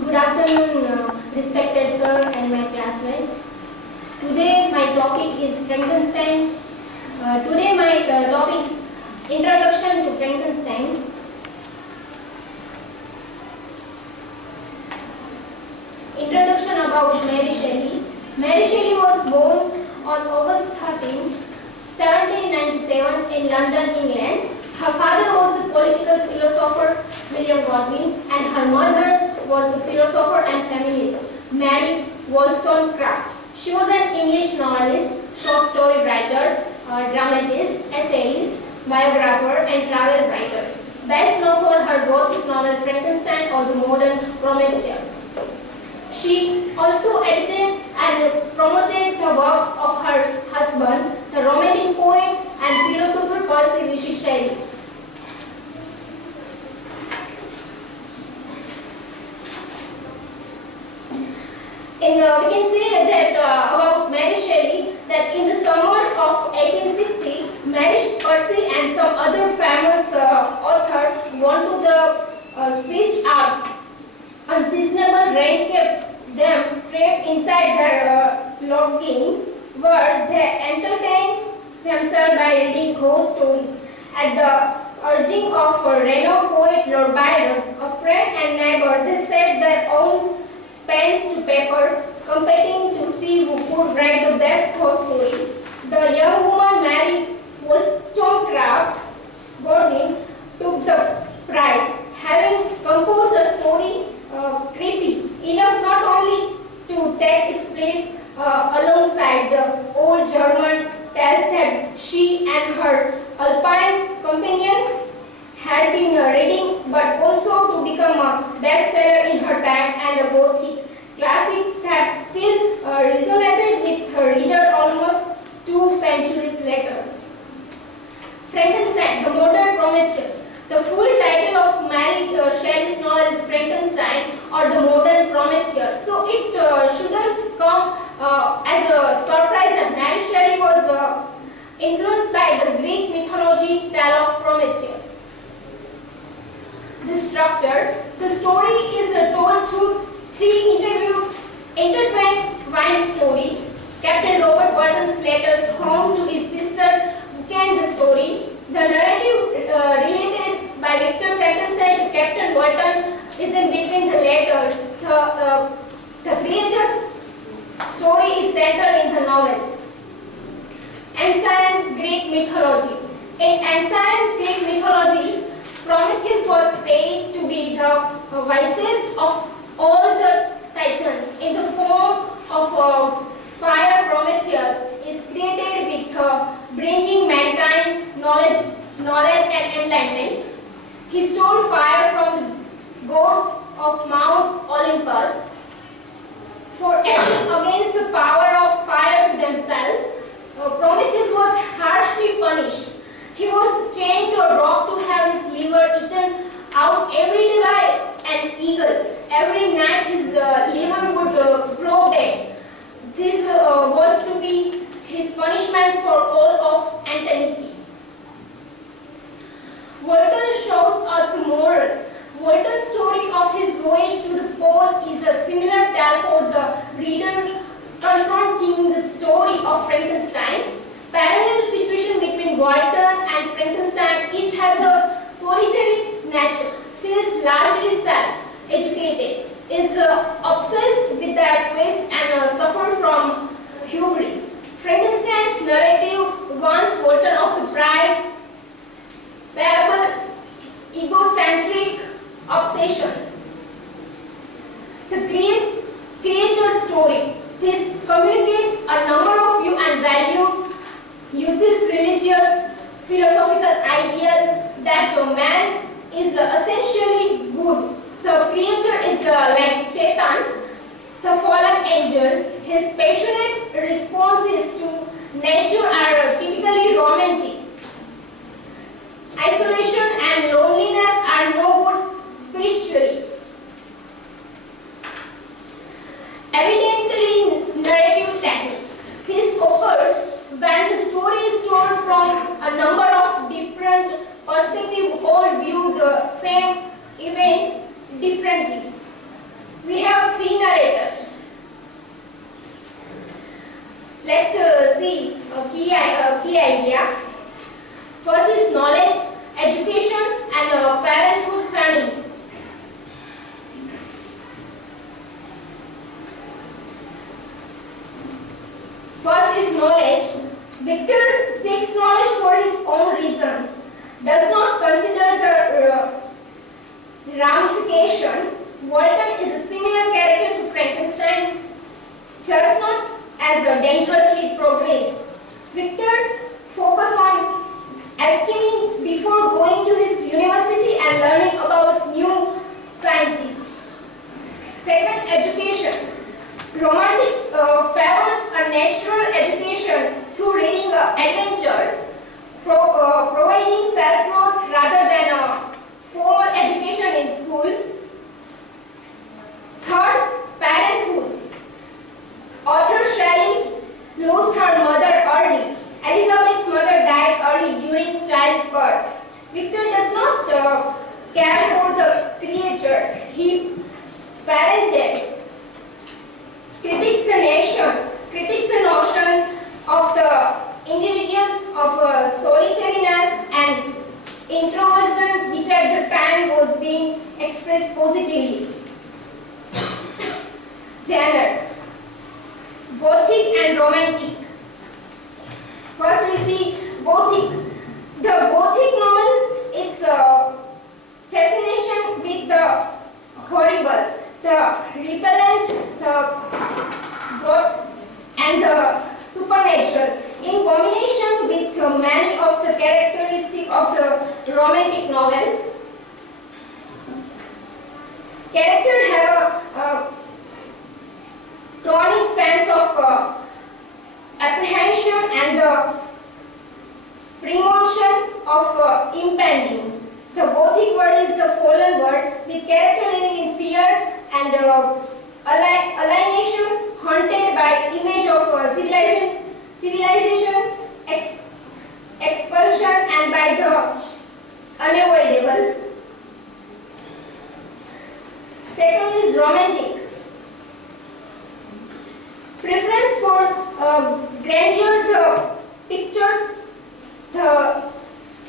Good afternoon, respected sir and my classmates. Today my topic is Frankenstein. Today my topic is Introduction to Frankenstein. Introduction about Mary Shelley. Mary Shelley was born on August 13, 1797 in London, England. Her father was a political philosopher, William Godwin, and her mother was a philosopher and feminist, Mary Wollstonecraft. She was an English novelist, short story writer, dramatist, essayist, biographer, and travel writer. Best known for her gothic novel Frankenstein or the modern Prometheus. She also edited and promoted the works of her husband, the romantic poet and philosopher Percy Shelley. We can say that about Mary Shelley that in the summer of 1860, Mary Percy and some other famous author went to the Swiss Alps. Unseasonable rain kept them trapped inside their lodging, where they entertained themselves by reading ghost stories. At the urging of renowned poet Lord Byron, a friend and neighbor, they set their own pens to paper, competing to see who could write the best ghost story. The young woman Mary Wollstonecraft took the prize, having composed a story creepy enough not only to take its place alongside the old German tales that she and her Alpine companion had been reading, but also to become a bestseller in her time and a Gothic classic that still resonated with her reader almost 2 centuries later. Frankenstein, the modern Prometheus. The full title of Mary Shelley's novel is Frankenstein or the modern Prometheus. So it shouldn't come as a surprise that Mary Shelley was influenced by the Greek mythology tale of Prometheus. The structure. The story is told through 3 intertwined story. Captain Robert Walton's letters home to his sister bookend the story. The narrative related by Victor Frankenstein to Captain Walton is in between the letters. The creature's story is central in the novel. Ancient Greek mythology. In ancient Greek mythology, Prometheus was said to be the wisest of all the titans. In the form of fire, Prometheus is created with bringing mankind knowledge and enlightenment. He stole fire from the gods of Mount Olympus. For acting against the power of fire to themselves, Prometheus was harshly punished. He was chained to a rock to have his liver eaten out every day by an eagle. Every night his liver would grow dead. This was to be his punishment for all of eternity. Walton shows us the moral. Walton's story of his voyage to the pole is a similar tale for the reader confronting the story of Frankenstein. Parallel situation between Walton and Frankenstein, each has a solitary nature, feels largely self-educated, is obsessed with their quest and suffer from hubris. Frankenstein's narrative warns Walton of the prize, payable, egocentric obsession. The creature story. This communicates a number of views and values, uses religious, philosophical ideal that man is essentially good. The creature is like Satan, the fallen angel. His passionate responses to nature are typically romantic. Isolation and loneliness are no good spiritually. Evidently narrative technique. This occurs when the story is told from a number of different perspectives, all view the same events differently. We have three narrators. Let's see a key idea. First is knowledge, education, and parenthood family. First is knowledge. Victor seeks knowledge for his own reasons, does not consider the ramification. Walton is a similar character to Frankenstein, just not as dangerously progressed. Victor focused on alchemy before going to his university and learning about new sciences. Second, education. Romantics favored a natural education through reading adventures, providing self-growth rather than a formal education in school. Third, parenthood. Author Shelley lost her mother early. Elizabeth's mother died early during childbirth. Victor does not care for the creature he parented. Critiques the notion of the individual, of solitariness and introversion, which at the time was being expressed positively. Genre: Gothic and Romantic. First we see Gothic. The Gothic novel is fascination with the horrible, the repellent, the gross, and the supernatural, in combination with many of the characteristics of the romantic novel. Characters have a chronic sense of apprehension and the premontion of impending. The Gothic world is the fallen world, with character living in fear and alienation, haunted by image of civilization, expulsion, and by the unavoidable. Second is romantic. Preference for grandeur, the pictures, the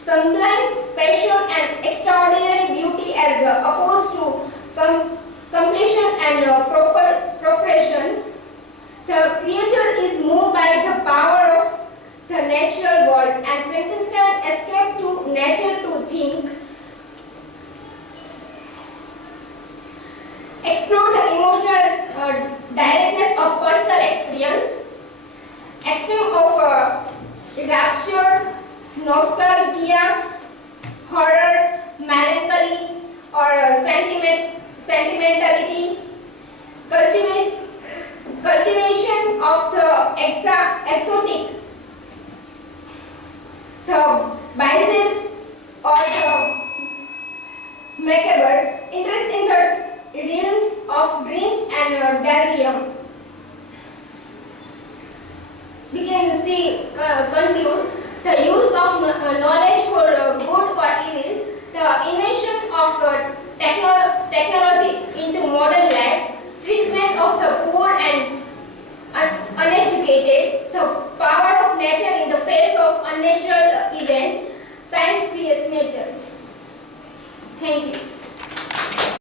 sublime passion and extraordinary beauty as opposed to completion and proportion. The creature is moved by the power of the natural world, and Frankenstein escaped to nature to think. Explore the emotional directness of personal experience, extreme of rapture, nostalgia, horror, melancholy, or sentimentality, cultivation of the exotic, the bizarre or the macabre, interest in the realms of dreams and delirium. We can see, conclude, the use of knowledge for good or evil, the invention of technology into modern life, treatment of the poor and uneducated, the power of nature in the face of unnatural event, science creates nature. Thank you.